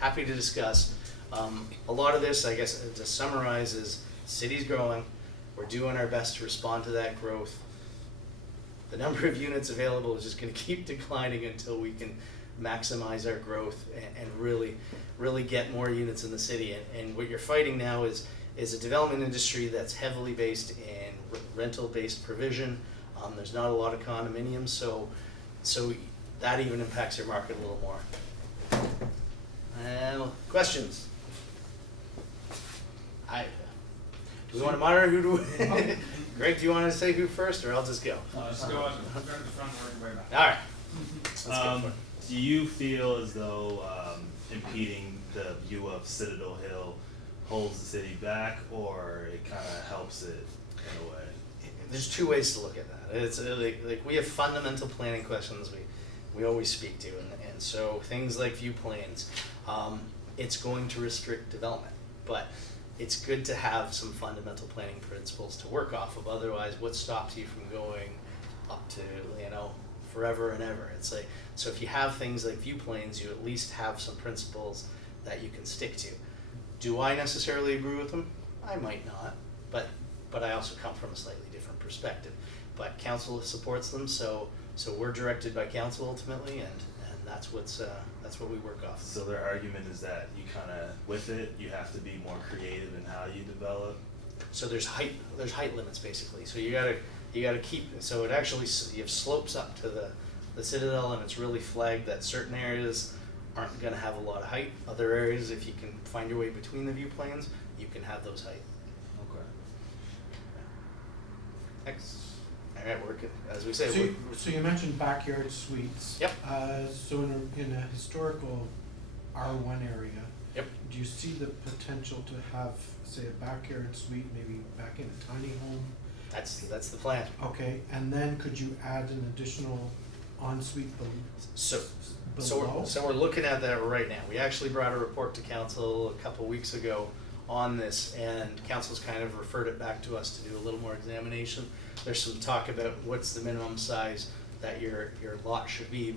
happy to discuss. A lot of this, I guess, to summarize, is city's growing. We're doing our best to respond to that growth. The number of units available is just going to keep declining until we can maximize our growth and really get more units in the city. And what you're fighting now is a development industry that's heavily based in rental-based provision. There's not a lot of condominiums, so that even impacts your market a little more. Questions? Do we want to monitor who do we? Greg, do you want to say who first, or I'll just go? Let's go on. Start at the front, work your way back. All right. Let's go for it. Do you feel as though impeding the view of Citadel Hill holds the city back, or it kind of helps it in a way? There's two ways to look at that. It's like we have fundamental planning questions we always speak to, and so things like view planes, it's going to restrict development, but it's good to have some fundamental planning principles to work off of. Otherwise, what stops you from going up to, forever and ever? It's like, so if you have things like view planes, you at least have some principles that you can stick to. Do I necessarily agree with them? I might not, but I also come from a slightly different perspective. But council supports them, so we're directed by council ultimately, and that's what we work off. So their argument is that you kind of, with it, you have to be more creative in how you develop. So there's height limits basically. So you gotta keep, so it actually, you have slopes up to the Citadel, and it's really flagged that certain areas aren't gonna have a lot of height. Other areas, if you can find your way between the view planes, you can have those height. Okay. Next. All right, we're good. As we say, So you mentioned backyard suites. Yep. So in a historical R1 area, Yep. do you see the potential to have, say, a backyard suite, maybe back in a tiny home? That's the plan. Okay, and then could you add an additional ensuite below? So we're looking at that right now. We actually brought a report to council a couple weeks ago on this, and council's kind of referred it back to us to do a little more examination. There's some talk about what's the minimum size that your lot should be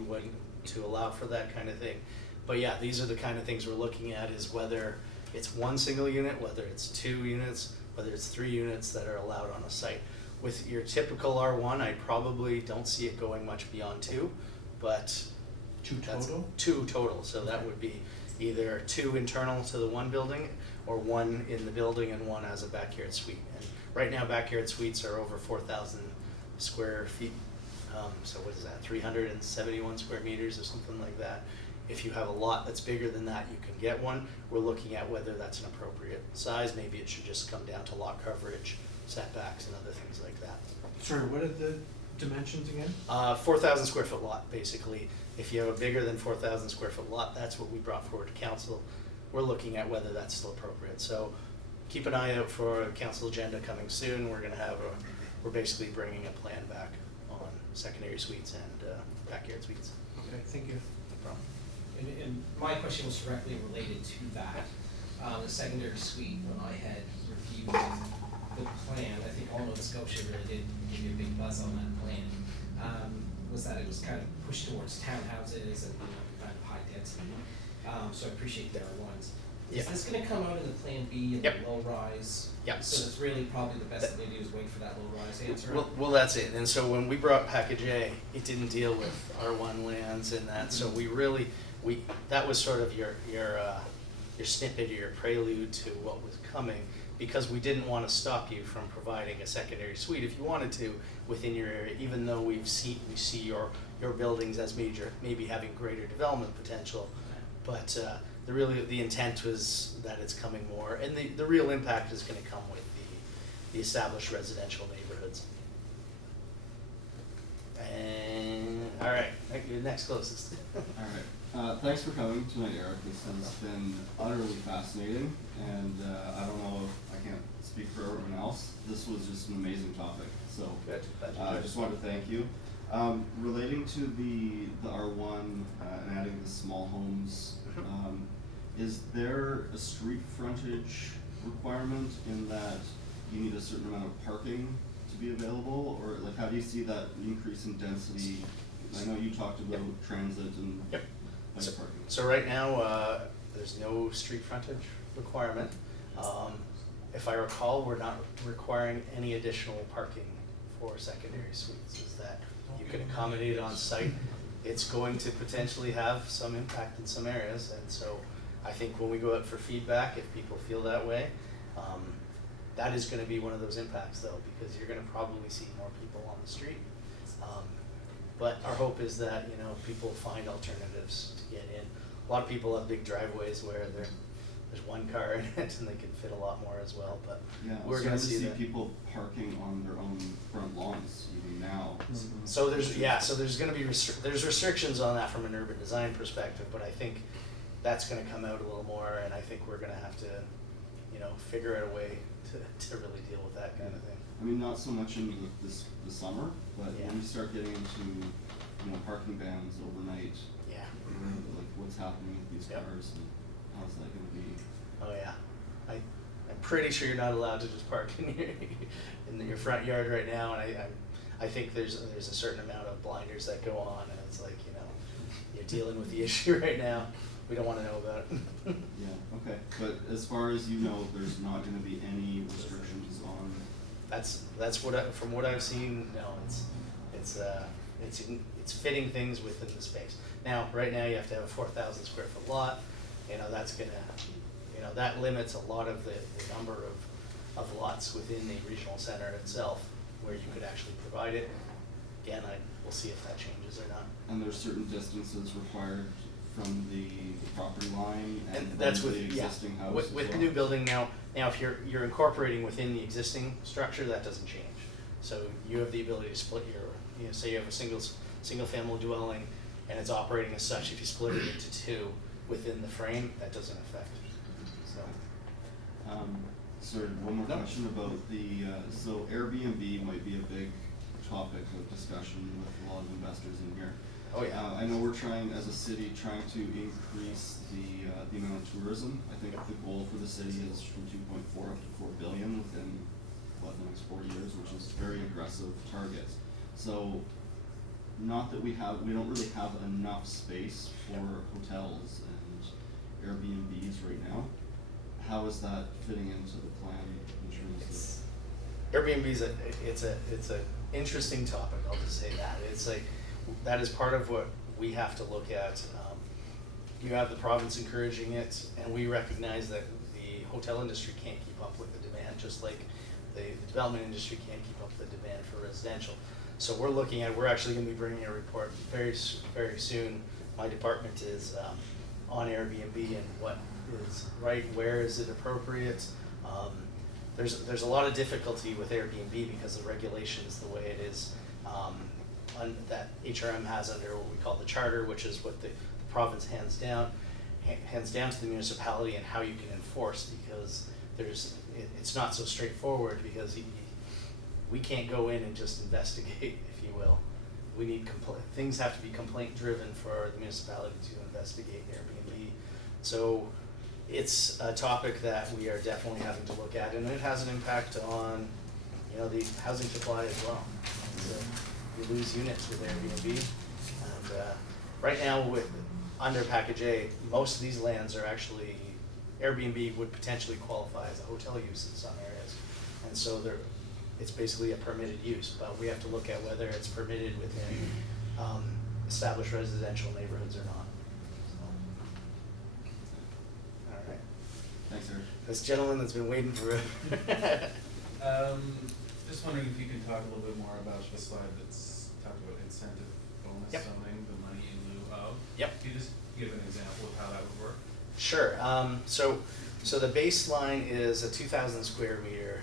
to allow for that kind of thing. But yeah, these are the kind of things we're looking at, is whether it's one single unit, whether it's 2 units, whether it's 3 units that are allowed on a site. With your typical R1, I probably don't see it going much beyond 2, but 2 total? 2 total, so that would be either 2 internal to the one building, or 1 in the building and 1 as a backyard suite. And right now, backyard suites are over 4,000 square feet. So what is that, 371 square meters or something like that. If you have a lot that's bigger than that, you can get one. We're looking at whether that's an appropriate size. Maybe it should just come down to lot coverage, setbacks, and other things like that. Sorry, what are the dimensions again? 4,000 square foot lot, basically. If you have a bigger than 4,000 square foot lot, that's what we brought forward to council. We're looking at whether that's still appropriate. So keep an eye out for a council agenda coming soon. We're basically bringing a plan back on secondary suites and backyard suites. Okay, thank you. No problem. And my question was directly related to that. The secondary suite, when I had reviewed the plan, I think all Nova Scotia really did give you a big buzz on that plan, was that it was kind of pushed towards townhouses and kind of high density. So I appreciate there are ones. Is this going to come out in the Plan B and the low rise? Yep. So it's really probably the best thing to do is wait for that low rise answer? Well, that's it. And so when we brought Package A, it didn't deal with R1 lands and that. So that was sort of your snippet or your prelude to what was coming, because we didn't want to stop you from providing a secondary suite if you wanted to within your area, even though we see your buildings as maybe having greater development potential. But the intent was that it's coming more, and the real impact is going to come with the established residential neighborhoods. And all right, you're next closest. All right, thanks for coming tonight, Eric. This has been utterly fascinating, and I don't know if I can't speak for everyone else. This was just an amazing topic, so I just wanted to thank you. Relating to the R1 and adding the small homes, is there a street frontage requirement in that you need a certain amount of parking to be available, or like how do you see that increase in density? I know you talked about transit and bike parking. So right now, there's no street frontage requirement. If I recall, we're not requiring any additional parking for secondary suites, is that you can accommodate it on site. It's going to potentially have some impact in some areas, and so I think when we go out for feedback, if people feel that way, that is gonna be one of those impacts though, because you're gonna probably see more people on the street. But our hope is that, you know, people find alternatives to get in. A lot of people have big driveways where there's one car in it and they can fit a lot more as well, but Yeah, we're I'm gonna starting see to that. people parking on their own front lawns even now. So there's gonna be there's restrictions on that from an urban design perspective, but I think that's gonna come out a little more, and I think we're gonna have to, you know, figure out a way to really deal with that kind of thing. I mean, not so much in the summer, but Yeah. when you start getting into, you know, parking bans overnight, Yeah. like what's happening with these Yep. cars and how's that gonna be? Oh yeah, I'm pretty sure you're not allowed to just park in your front yard right now, and I think there's a certain amount of blinders that go on, and it's like, you know, you're dealing with the issue right now. We don't want to know about it. Yeah, okay, but as far as you know, there's not gonna be any restrictions on, That's from what I've seen. No, it's fitting things within the space. Now, right now you have to have a 4,000 square foot lot. You know, that's gonna, you know, that limits a lot of the number of lots within the regional center itself where you could actually provide it. Again, we'll see if that changes or not. and there's certain distances required from the property line and from That's the with, yeah, existing house with as the well? new building now, if you're incorporating within the existing structure, that doesn't change. So you have the ability to split you know, say you have a single family dwelling and it's operating as such, if you split it into two within the frame, that doesn't affect. So, Sorry, one more No. question about so Airbnb might be a big topic of discussion with a lot of investors in here. oh yeah. I know we're as a city, trying to increase the amount of tourism. I think the goal for the city is from 2.4 up to 4 billion within, the next 4 years, which is a very aggressive target. So, not that we don't really have enough space for hotels and Airbnbs right now. How is that fitting into the plan in terms of? Airbnb is it's a interesting topic. I'll just say that it's like that is part of what we have to look at. You have the province encouraging it, and we recognize that the hotel industry can't keep up with the demand, just like the development industry can't keep up with the demand for residential. So we're actually going to be bringing a report very soon. My department is on Airbnb and what is right, where is it appropriate. There's a lot of difficulty with Airbnb because the regulation is the way it is, that HRM has under what we call the charter, which is what the province hands down to the municipality, and how you can enforce, because it's not so straightforward, because we can't go in and just investigate, if you will. We need things have to be complaint driven for the municipality to investigate Airbnb. So it's a topic that we are definitely having to look at, and it has an impact on, you know, the housing supply as well. So you lose units with Airbnb, and right now under Package A, most of these lands are actually, Airbnb would potentially qualify as a hotel use in some areas, and so it's basically a permitted use, but we have to look at whether it's permitted within established residential neighborhoods or not. All right. Thanks, Eric. This gentleman that's been waiting for Just wondering if you can talk a little bit more about the slide that's talked about incentive bonus Yep. zoning, the money in lieu of. Yep. Can you just give an example of how that would work? Sure. So the baseline is a 2,000 square meter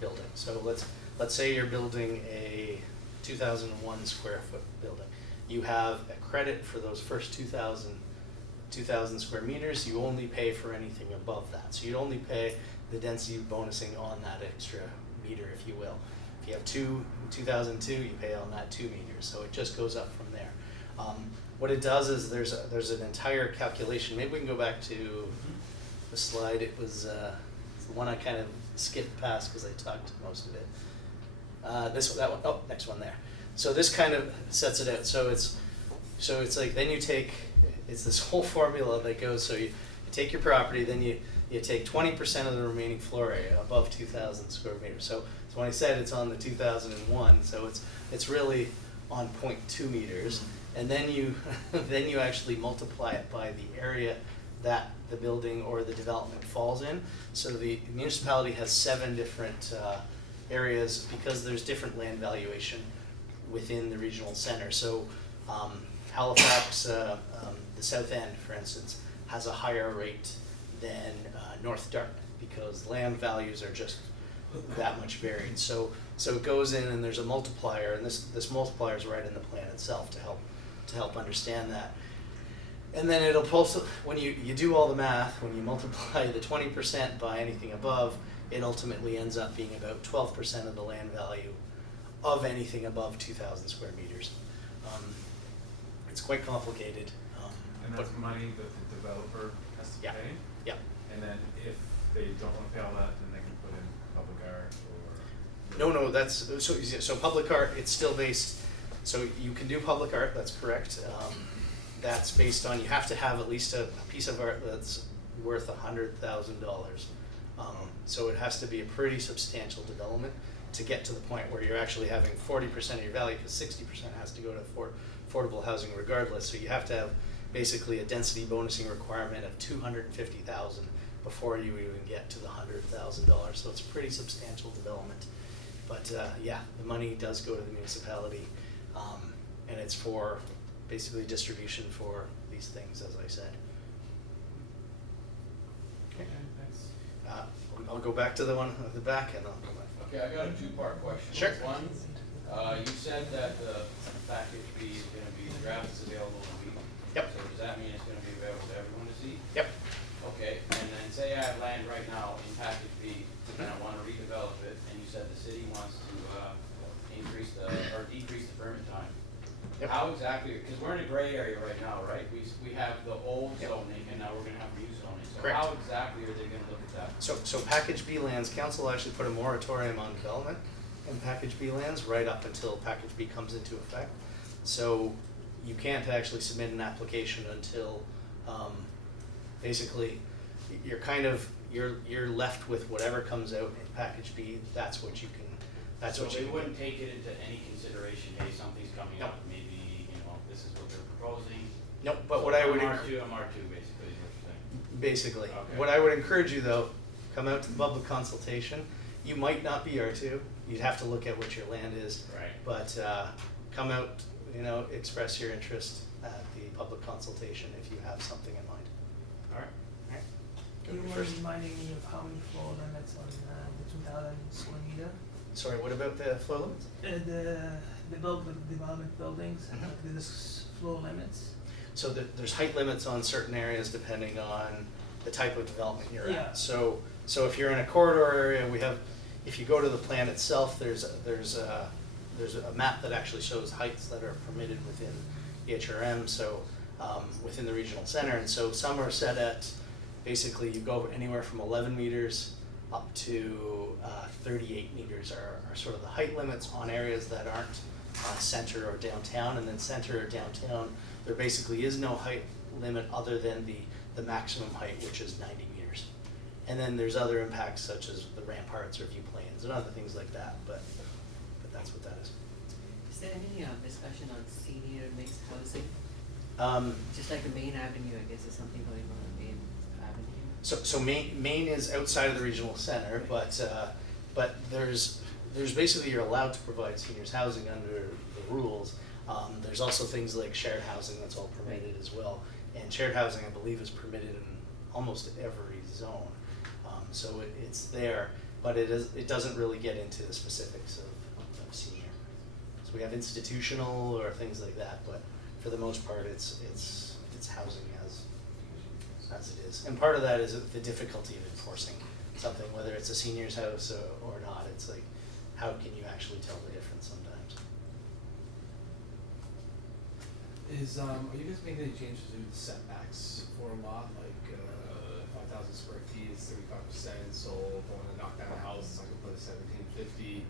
building. So let's say you're building a 2,001 square foot building. You have a credit for those first 2,000 square meters. You only pay for anything above that. So you'd only pay the density bonusing on that extra meter, if you will. If you have 2,002, you pay on that 2 meters. So it just goes up from there. What it does is there's an entire calculation. Maybe we can go back to the slide. It was it's the one I kind of skipped past because I talked most of it. Next one there. So this kind of sets it out. So it's like then you take, it's this whole formula that goes, so You take your property, then you take 20% of the remaining floor area above 2,000 square meters. So when I said it's on the 2001, so it's really on 0.2 meters, and then you then you actually multiply it by the area that the building or the development falls in. So the municipality has 7 different areas because there's different land valuation within the regional center. So Halifax, the South End, for instance, has a higher rate than North Dartmouth because land values are just that much varied. So it goes in and there's a multiplier, and this multiplier is right in the plan itself to help understand that. And then it'll also, when you do all the math, when you multiply the 20% by anything above, it ultimately ends up being about 12% of the land value of anything above 2,000 square meters. It's quite complicated. And that's money that the developer has to Yeah. pay? Yeah. And then if they don't wanna pay all that, then they can put in public art or? No, that's, so public art, it's still based, so you can do public art, that's correct. That's based on, you have to have at least a piece of art that's worth $100,000. So it has to be a pretty substantial development to get to the point where you're actually having 40% of your value, because 60% has to go to affordable housing regardless. So you have to have basically a density bonusing requirement of $250,000 before you even get to the $100,000. So it's a pretty substantial development. But yeah, the money does go to the municipality, and it's for basically distribution for these things, as I said. Okay, thanks. I'll go back to the one at the back, and I'll go back. Okay, I got a 2-part question. Sure. One, you said that the package B is gonna be, the draft is available in a week. Yep. So does that mean it's gonna be available to everyone to see? Yep. Okay, and then say I have land right now in package B, and I wanna redevelop it, and you said the city wants to, increase or decrease the permit time. Yep. How exactly, because we're in a gray area right now, right? We have the old Yep. zoning, and now we're gonna have new zoning. So Correct. how exactly are they gonna look at that? So package B lands, council actually put a moratorium on development in package B lands right up until package B comes into effect. So you can't actually submit an application until, basically, you're left with whatever comes out in package B. That's what you can. That's So what you they can wouldn't take it into any consideration, hey, something's coming No. up, maybe, this is what they're proposing. Nope. But what I would I'm R2, basically, is what you're saying. basically, Okay. what I would encourage you though, come out to the public consultation. You might not be R2. You'd have to look at what your land is. Right. But come out, express your interest at the public consultation if you have something in mind. All right. Do you mind reminding me of how many floor limits on the 2,000 square meter? Sorry, what about the floor limits? The development buildings, Mhm. there's floor limits. So there's height limits on certain areas depending on the type of development you're Yeah. at. So if you're in a corridor area, if you go to the plan itself, there's a map that actually shows heights that are permitted within the HRM, so within the regional center. And so some are set at, basically you go anywhere from 11 meters up to 38 meters are sort of the height limits on areas that aren't center or downtown. And then center or downtown, there basically is no height limit other than the maximum height, which is 90 meters. And then there's other impacts such as the ramparts or view planes and other things like that, but that's what that is. Is there any discussion on senior mixed housing? Just like the main avenue, I guess, is something going on Main Avenue? So Maine is outside of the regional center, but there's basically, you're allowed to provide seniors housing under the rules. There's also things like shared housing that's all permitted as well. And shared housing, I believe, is permitted in almost every zone. So it's there, but it doesn't really get into the specifics of senior. So we have institutional or things like that, but for the most part, it's housing as it is. And part of that is the difficulty of enforcing something, whether it's a senior's house or not. It's like, how can you actually tell the difference sometimes? Are you guys making any changes to the setbacks for a lot, like 5,000 square feet is 35%, so if I wanna knock down a house, I can put a 1750,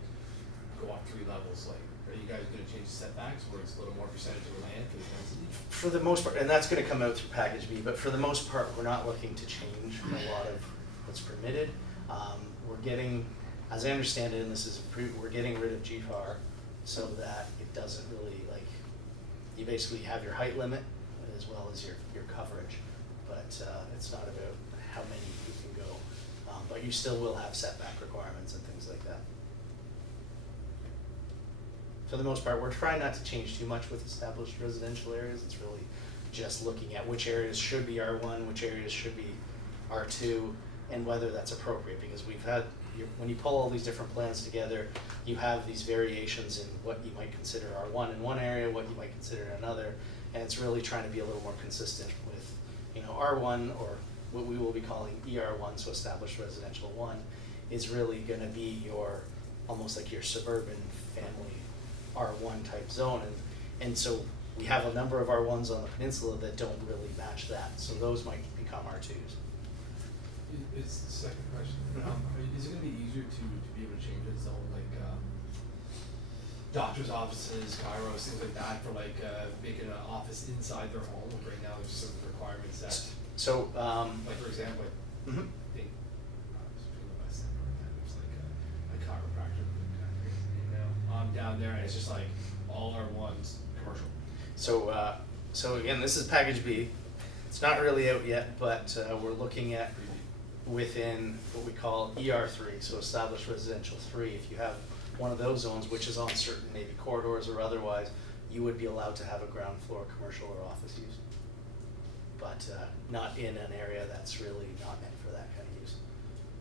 go up 3 levels, like, Are you guys gonna change the setbacks where it's a little more percentage of the land for the density? For the most part, and that's gonna come out through package B, but for the most part, we're not looking to change a lot of what's permitted. We're getting, as I understand it, and this is, we're getting rid of GFAR so that it doesn't really, like, you basically have your height limit as well as your coverage, but it's not about how many you can go. But you still will have setback requirements and things like that. For the most part, we're trying not to change too much with established residential areas. It's really just looking at which areas should be R1, which areas should be R2, and whether that's appropriate, because we've had, when you pull all these different plans together, you have these variations in what you might consider R1 in one area, what you might consider in another, and it's really trying to be a little more consistent with, you know, R1, or what we will be calling ER1, so established residential 1, is really gonna be your, almost like your suburban family R1 type zone, and so we have a number of R1s on the peninsula that don't really match that, so those might become R2s. It's the second question, is it gonna be easier to be able to change it zone, like, doctor's offices, chiros, things like that, for like, making an office inside their home? Like right now, there's certain requirements that, So, like for example, like, mhm. I think, between the west and north end, there's like a chiropractor, down there, and it's just like, all our ones, commercial. So again, this is package B. It's not really out yet, but we're looking at within what we call ER3, so established residential 3. If you have one of those zones, which is on certain maybe corridors or otherwise, you would be allowed to have a ground floor commercial or office use, but not in an area that's really not meant for that kind of use.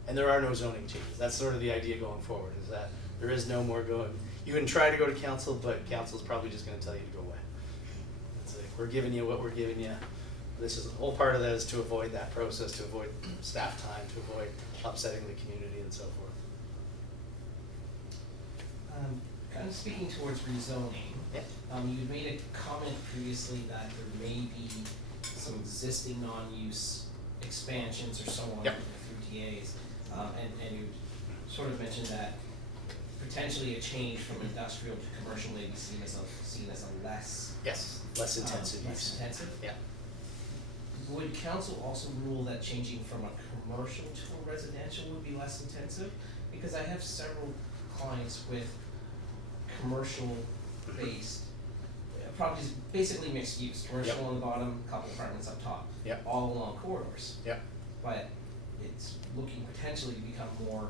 And there are no zoning changes. That's sort of the idea going forward, is that there is no more going. You can try to go to council, but council's probably just going to tell you to go away. It's like, we're giving you what we're giving you. This is the whole part of that, is to avoid that process, to avoid staff time, to avoid upsetting the community and so forth. Kind of speaking towards rezoning. Yeah. You made a comment previously that there may be some existing non-use expansions or so on Yep. through TAs. And you sort of mentioned that potentially a change from industrial to commercial may be seen as a less. Yes, less intensive use. Less intensive? Yeah. Would council also rule that changing from a commercial to a residential would be less intensive? Because I have several clients with commercial-based properties, basically mixed use, commercial Yep. on the bottom, couple apartments up top. Yep. All along corridors. Yep. But it's looking potentially to become more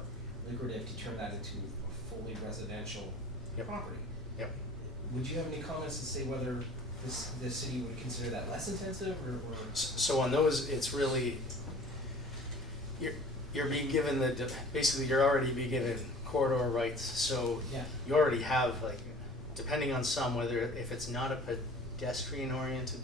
lucrative to turn that into a fully residential Yep. property. Yep. Would you have any comments to say whether the city would consider that less intensive or? So on those, it's really, you're being given basically you're already being given corridor rights, so Yeah. you already have, like, depending on some, whether if it's not a pedestrian oriented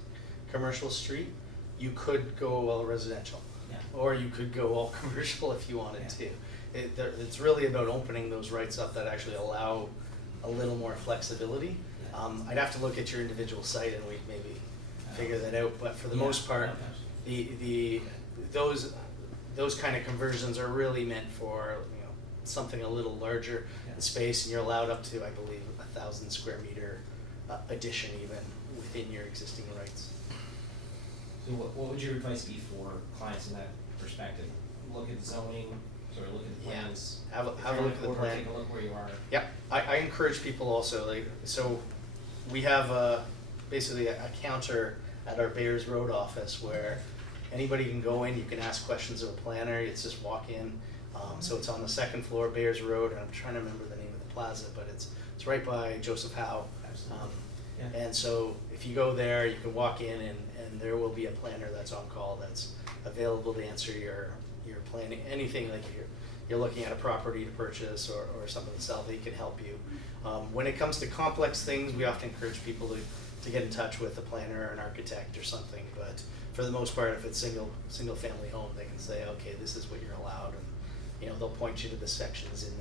commercial street, you could go all residential. Yeah. Or you could go all commercial if you wanted Yeah. to. It's really about opening those rights up that actually allow a little more flexibility. I'd have to look at your individual site and we'd maybe figure that out, but for the most part, those kind of conversions are really meant for, you know, something a little larger in space, and you're allowed up to, I believe, 1,000 square meter addition even within your existing rights. So what would your advice be for clients in that perspective? Look at zoning, sort of look at the Yeah. plans. Have a If you're in look at the corridor, plan. Take a look where you are. Yeah, I encourage people also, like, so we have basically a counter at our Bayers Road office where anybody can go in, you can ask questions of a planner, it's just walk in. So it's on the second floor, Bayers Road, and I'm trying to remember the name of the plaza, but it's right by Joseph Howe. Absolutely. Yeah. And so if you go there, you can walk in and there will be a planner that's on call that's available to answer your planning, anything like you're looking at a property to purchase or something to sell, they can help you. When it comes to complex things, we often encourage people to get in touch with a planner or an architect or something, but for the most part, if it's single family home, they can say, okay, this is what you're allowed, and you know, they'll point you to the sections in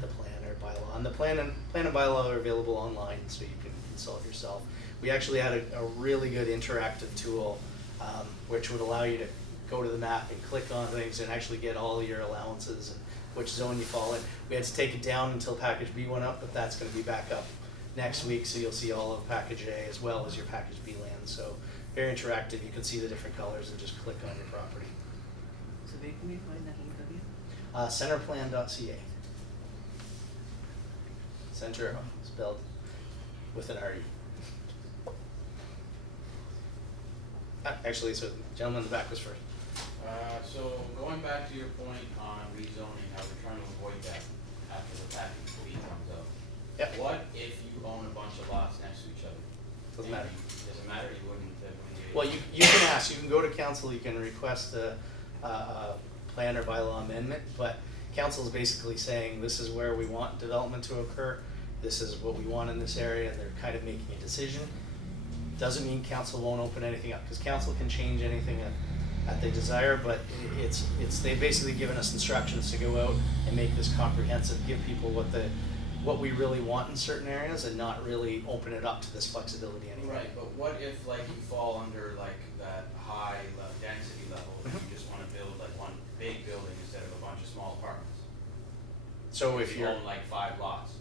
the plan or bylaw. And the plan and bylaw are available online, so you can consult yourself. We actually had a really good interactive tool, which would allow you to go to the map and click on things and actually get all your allowances and which zone you fall in. We had to take it down until package B went up, but that's going to be back up next week, so you'll see all of package A as well as your package B land. So very interactive. You can see the different colors and just click on your property. So where can we find that link again? Centerplan.ca. Center spelled with an R-E. Actually, so the gentleman in the back was first. So going back to your point on rezoning, how we're trying to avoid that after the package B comes up. Yep. What if you own a bunch of lots next to each other? Doesn't matter. Doesn't matter, you wouldn't be. Well, you can ask, you can go to council, you can request a plan or bylaw amendment, but council is basically saying, this is where we want development to occur, this is what we want in this area, and they're kind of making a decision. Doesn't mean council won't open anything up, because council can change anything at their desire, but they've basically given us instructions to go out and make this comprehensive, give people what we really want in certain areas, and not really open it up to this flexibility anymore. Right, but what if like you fall under like that high density level, and you just wanna build like one big building instead of a bunch of small apartments? So if You you're, own like 5 lots.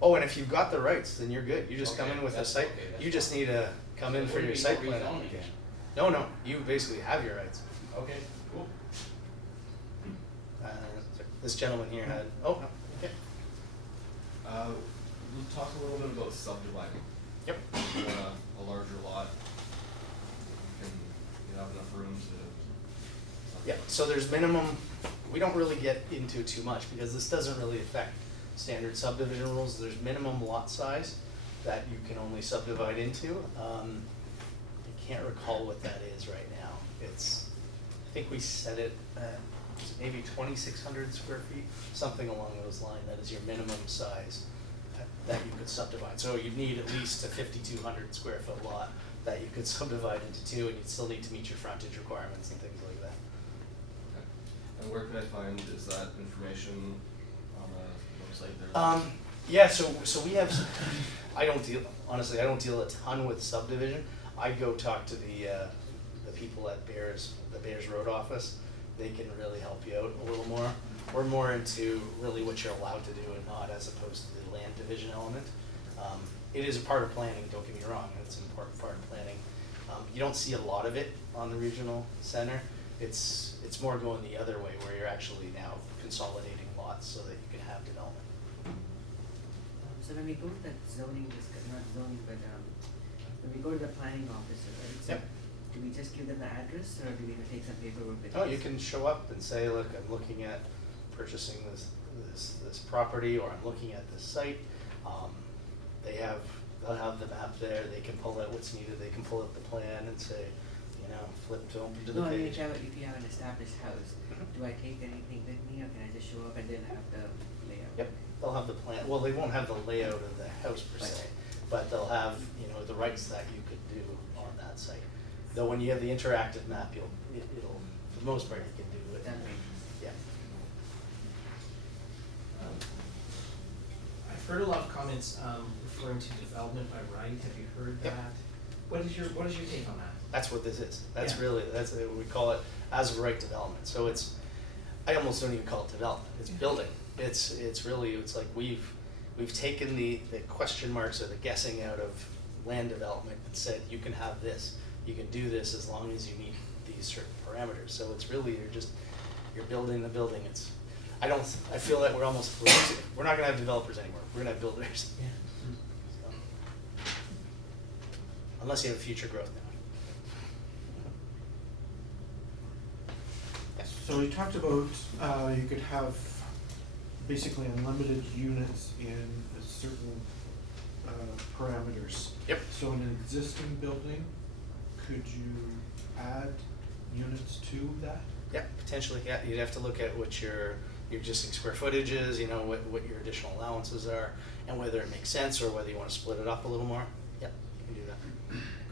oh, and if you've got the rights, then you're good, you just come Okay, in with a that's- site, okay, that's you just fine. need to come in So for it your wouldn't site be no plan rezoning application. then? No, you basically have your rights. Okay, cool. Uh, This gentleman here had, oh, okay, We'll talk a little bit about subdividing. yep. A larger lot, can you have enough room to? Yeah, so there's minimum, we don't really get into too much because this doesn't really affect standard subdivision rules. There's minimum lot size that you can only subdivide into. I can't recall what that is right now. I think we set it at maybe 2,600 square feet, something along those lines. That is your minimum size that you could subdivide. So you'd need at least a 5,200 square foot lot that you could subdivide into two, and you'd still need to meet your frontage requirements and things like that. Okay. And where can I find, is that information on the website there? Yeah, so we have, honestly, I don't deal a ton with subdivision. I go talk to the people at the Bears Road office. They can really help you out a little more. We're more into really what you're allowed to do and not, as opposed to the land division element. It is a part of planning, don't get me wrong, it's an important part of planning. You don't see a lot of it on the regional center. It's more going the other way, where you're actually now consolidating lots so that you can have development. So when we go to that zoning, not zoning, but when we go to the planning officer, right? So Yep. do we just give them the address, or do we take some paperwork with us? Oh, you can show up and say, look, I'm looking at purchasing this property, or I'm looking at this site. They'll have the map there, they can pull out what's needed, they can pull up the plan and say, flip to open to the No, I mean, page. if you have an established house, Mhm. do I take anything with me, or can I just show up and they'll have the layout? Yep, they'll have the plan, well, they won't have the layout of the house per se, but they'll have, the rights that you could do on that site. Though when you have the interactive map, it'll, for the most part, you can do it. That way. Yeah. I've heard a lot of comments referring to development by right. Have you heard Yep. that? What is your take on that? That's what this is. That's Yeah. really, we call it as of right development. So I almost don't even call it development, it's building. It's really, it's like we've taken the question marks or the guessing out of land development and said, you can have this, you can do this as long as you meet these certain parameters. So it's really, you're building the building. I feel that we're not gonna have developers anymore, we're gonna have builders. Yeah. So, unless you have future growth now. Yes. So we talked about, you could have basically unlimited units in a certain, parameters. Yep. So in an existing building, could you add units to that? Yeah, potentially, yeah, you'd have to look at what your existing square footage is, what your additional allowances are, and whether it makes sense, or whether you wanna split it up a little more. Yeah, you can do that.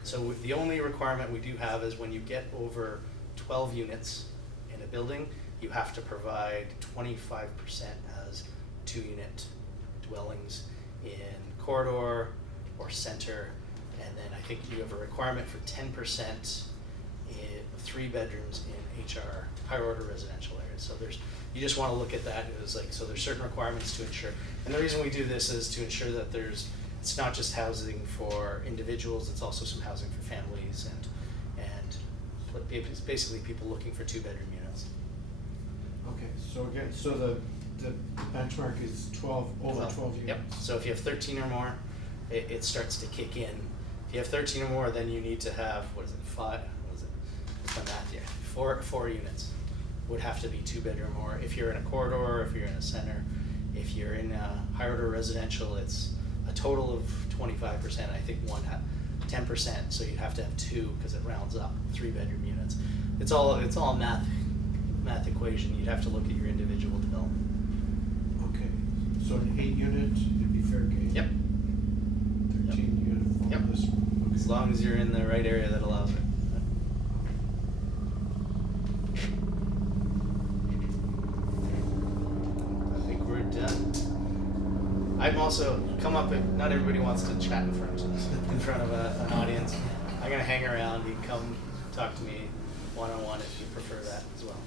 So the only requirement we do have is when you get over 12 units in a building, you have to provide 25% as 2-unit dwellings in corridor or center, and then I think you have a requirement for 10% in 3 bedrooms in HR, higher order residential areas. So you just wanna look at that, so there's certain requirements to ensure. And the reason we do this is to ensure that there's it's not just housing for individuals, it's also some housing for families and basically people looking for 2-bedroom units. Okay, so again, so the benchmark is 12, over 12 units? Yep, so if you have 13 or more, it starts to kick in. If you have 13 or more, then you need to have, what's my math here? Four units would have to be 2-bedroom or more. If you're in a corridor, if you're in a center, if you're in a high order residential, it's a total of 25%. I think 10%, so you'd have to have 2 because it rounds up 3-bedroom units. It's all math equation. You'd have to look at your individual development. Okay, so an 8-unit, it'd be fair game? Yep. 13-unit Yep. on this one, okay. As long as you're in the right area that allows it. I think we're done. I'm also come up. Not everybody wants to chat in front of an audience. I'm gonna hang around. You can come talk to me one-on-one if you prefer that as well.